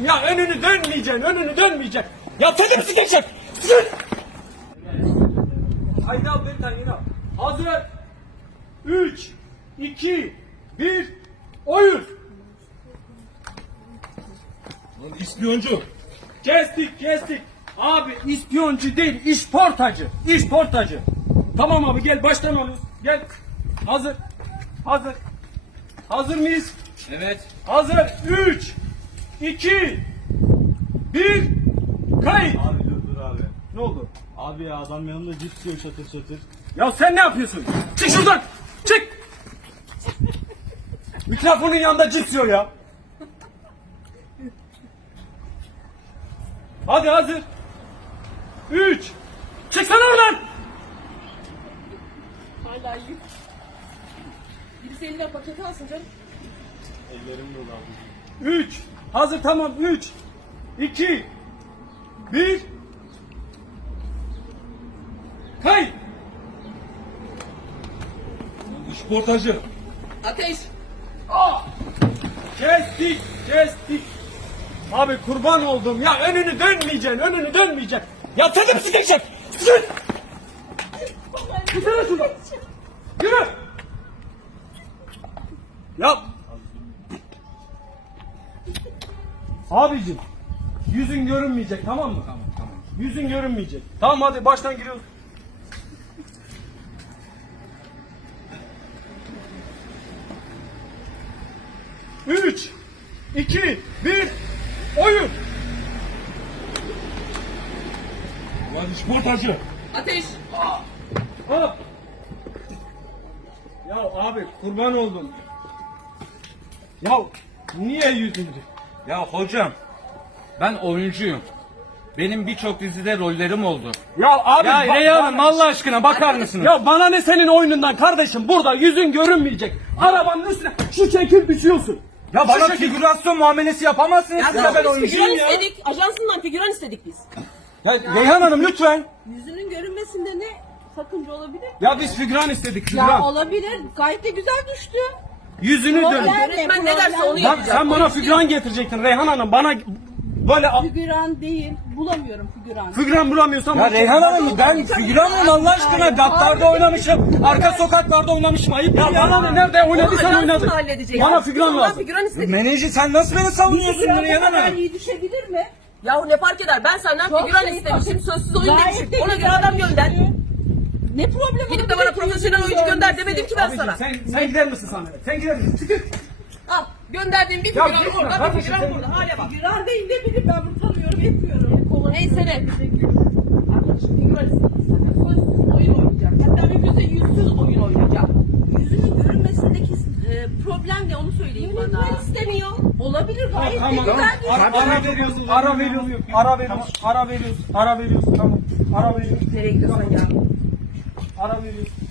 ya önünü dönmeyeceksin, önünü dönmeyeceksin. Ya seni mi sikecek? Sıkın! Haydi al bir tane yine al. Hazır. 3, 2, 1, oyun. Lan ispiyoncu. Kestik. Abi ispiyoncu değil, işportacı. İşportacı. Tamam abi gel baştan alıyoruz. Gel. Hazır. Hazır mıyız? Evet. Hazır. 3, 2, 1, kayıt. Abi dur abi. Ne oldu? Abi ya adam yanımda cips yiyor çatır çatır. Ya sen ne yapıyorsun? Çık şuradan. Çık. Mikrofonun yanında cips yiyor ya. Hadi hazır. 3. Çıksana oradan. Hala yük. Birisi elinden paketi alsın canım. Ellerim dolu abi. 3. Hazır tamam. 3, 2, 1. Kayıt. İşportacı. Ateş. Kestik. Abi kurban oldum. Ya önünü dönmeyeceksin. Ya seni mi sikecek? Sıkın! Sıkın şuradan. Yürü. Ya. Abicim. Yüzün görünmeyecek tamam mı? Tamam. Yüzün görünmeyecek. Tamam hadi baştan giriyoruz. Üç, 2, 1, oyun. Lan işportacı. Ateş. Hop. Ya abi kurban oldum. Ya niye yüzündü? Ya hocam, ben oyuncuyum. Benim birçok dizide rollerim oldu. Ya abi Ya Reyhan Hanım Allah aşkına bakar mısınız? ya bana ne senin oyunundan kardeşim, burada yüzün görünmeyecek. Arabanın üstüne şu çekip düşüyorsun. Ya bana figürasyon muamelesi yapamazsınız. Ya Size ben biz figüran oyuncuyum ya. istedik. Ajansından figüran istedik biz. Ya Reyhan Hanım lütfen. Yüzünün görünmesinde ne sakınca olabilir? Ya biz figüran istedik, Ya figüran. olabilir. Gayet de güzel düştü. Yüzünü dön. Öğretmen ne derse onu Bak yapacak. sen bana figüran getirecektin Reyhan Hanım, bana böyle Figüran değil, bulamıyorum figüran. figüran bulamıyorsan Ya Reyhan Hanım ben figüranım Allah aşkına. Gattar'da oynamışım. Arka sokaklarda oynamışım. Ayıp ya bana ne, nerede oynadıysan Ajansını oynadın. halledecek. Bana Biz figüran ondan lazım. figüran istedik. Menajer sen nasıl beni savunuyorsun Figüran Reyhan bu kadar Hanım? iyi düşebilir mi? Yahu ne fark eder? Ben senden Çok figüran şey istemişim. Sözsüz oyun Gayet demişim. de Ona göre güzel adam gönder. Ne problem Gidip de olabilir bana ki profesyonel yüzünün oyuncu gönder görmesi? demedim ki ben Abicim sana. sen gider misin sahneye? Sen gider misin? Çıkın. Al. Gönderdiğim bir Ya figüran gitme, orada, bir kardeşim, figüran sen- burada. Hale bak. Figüran değil ne bileyim ben bunu tanıyorum, yapıyorum. Neyse ne? Arkadaşım figüran istedik. Sözsüz oyun oynayacak. Hatta mümkünse yüzsüz oyun oynayacak. Yüzünün görünmesindeki problem ne onu söyleyin bana. Yönetmen istemiyor. Olabilir gayet de Tamam. güzel Ara veriyorsun. Ara veriyorsun. Tamam. Ara veriyorsun. Nereye gidiyorsan ya. Ara veriyorsun.